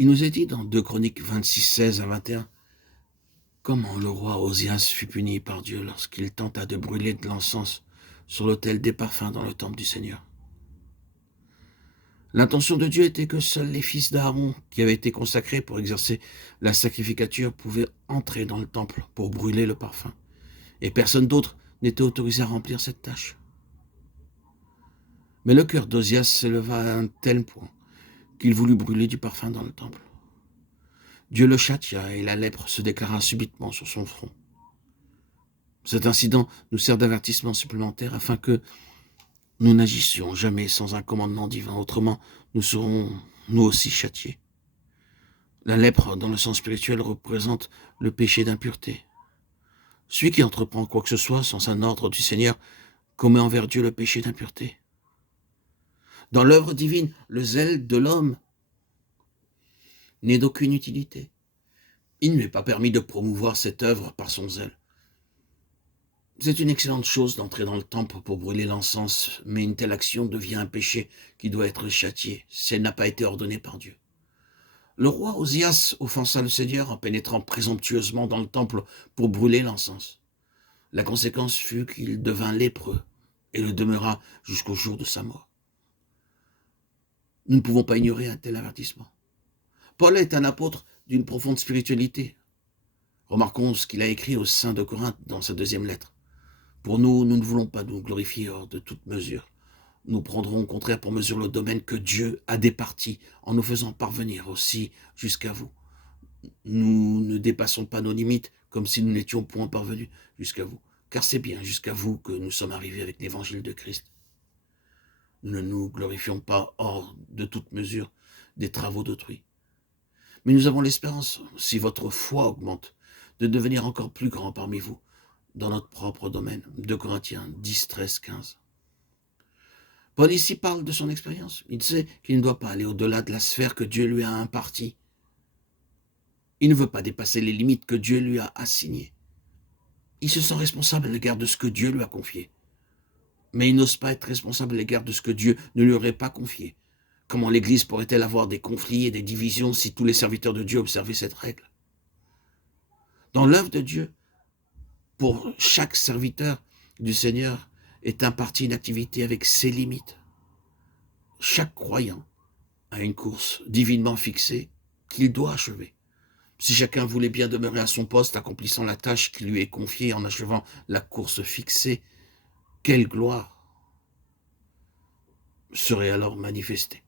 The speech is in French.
Il nous est dit dans 2 Chroniques 26, 16 à 21, comment le roi Osias fut puni par Dieu lorsqu'il tenta de brûler de l'encens sur l'autel des parfums dans le temple du Seigneur. L'intention de Dieu était que seuls les fils d'Aaron, qui avaient été consacrés pour exercer la sacrificature, pouvaient entrer dans le temple pour brûler le parfum, et personne d'autre n'était autorisé à remplir cette tâche. Mais le cœur d'Osias s'éleva à un tel point qu'il voulut brûler du parfum dans le temple. Dieu le châtia et la lèpre se déclara subitement sur son front. Cet incident nous sert d'avertissement supplémentaire afin que nous n'agissions jamais sans un commandement divin, autrement nous serons nous aussi châtiés. La lèpre, dans le sens spirituel, représente le péché d'impureté. Celui qui entreprend quoi que ce soit sans un ordre du Seigneur commet envers Dieu le péché d'impureté. Dans l'œuvre divine, le zèle de l'homme n'est d'aucune utilité. Il ne lui est pas permis de promouvoir cette œuvre par son zèle. C'est une excellente chose d'entrer dans le temple pour brûler l'encens, mais une telle action devient un péché qui doit être châtié si elle n'a pas été ordonnée par Dieu. Le roi Osias offensa le Seigneur en pénétrant présomptueusement dans le temple pour brûler l'encens. La conséquence fut qu'il devint lépreux et le demeura jusqu'au jour de sa mort. Nous ne pouvons pas ignorer un tel avertissement. Paul est un apôtre d'une profonde spiritualité. Remarquons ce qu'il a écrit aux saints de Corinthe dans sa 2e lettre. Pour nous, nous ne voulons pas nous glorifier hors de toute mesure. Nous prendrons au contraire pour mesure le domaine que Dieu a départi en nous faisant parvenir aussi jusqu'à vous. Nous ne dépassons pas nos limites comme si nous n'étions point parvenus jusqu'à vous, car c'est bien jusqu'à vous que nous sommes arrivés avec l'évangile de Christ. Nous ne nous glorifions pas hors de toute mesure des travaux d'autrui. Mais nous avons l'espérance, si votre foi augmente, de devenir encore plus grand parmi vous, dans notre propre domaine. 2 Corinthiens 10, 13, 15. Paul ici parle de son expérience. Il sait qu'il ne doit pas aller au-delà de la sphère que Dieu lui a impartie. Il ne veut pas dépasser les limites que Dieu lui a assignées. Il se sent responsable à l'égard de ce que Dieu lui a confié. Mais il n'ose pas être responsable à l'égard de ce que Dieu ne lui aurait pas confié. Comment l'Église pourrait-elle avoir des conflits et des divisions si tous les serviteurs de Dieu observaient cette règle? Dans l'œuvre de Dieu, pour chaque serviteur du Seigneur est impartie une activité avec ses limites. Chaque croyant a une course divinement fixée qu'il doit achever. Si chacun voulait bien demeurer à son poste, accomplissant la tâche qui lui est confiée en achevant la course fixée, quelle gloire serait alors manifestée.